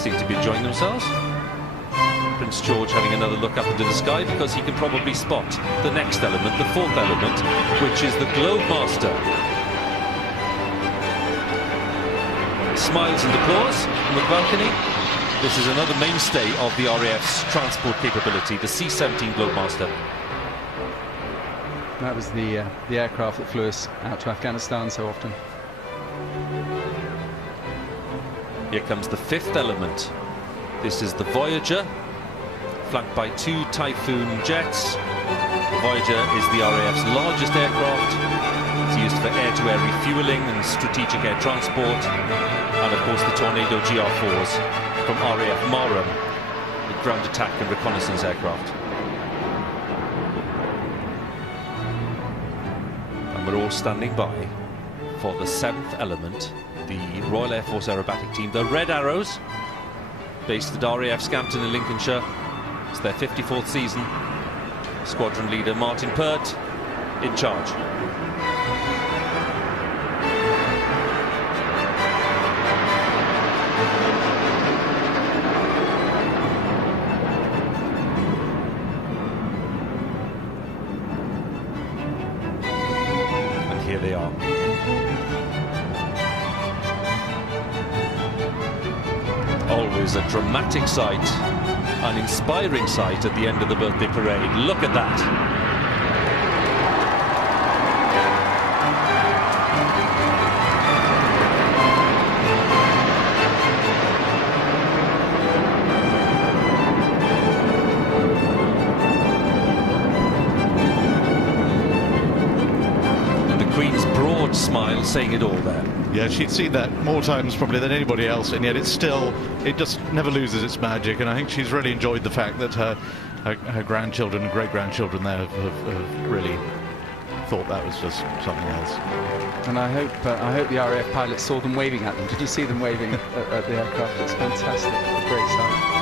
seem to be enjoying themselves. Prince George having another look up into the sky because he can probably spot the next element, the fourth element, which is the Globemaster. Smiles and applause from the balcony. This is another mainstay of the RAF's transport capability, the C-17 Globemaster. That was the aircraft that flew us out to Afghanistan so often. Here comes the fifth element. This is the Voyager, flanked by two Typhoon jets. The Voyager is the RAF's largest aircraft. It's used for air-to-air refueling and strategic air transport. And of course the Tornado GR4s from RAF Marham, the ground attack and reconnaissance aircraft. And we're all standing by for the seventh element, the Royal Air Force Aerobatic Team, the Red Arrows, based at RAF Scampton in Lincolnshire. It's their 54th season. Squadron leader Martin Pert in charge. And here they are. Always a dramatic sight, an inspiring sight at the end of the birthday parade. Look at that. And the Queen's broad smile saying it all there. Yeah, she'd seen that more times probably than anybody else, and yet it just never loses its magic. And I think she's really enjoyed the fact that her grandchildren and great-grandchildren there have really thought that was just something else. And I hope the RAF pilots saw them waving at them. Did you see them waving at the aircraft? It's fantastic. Great sight.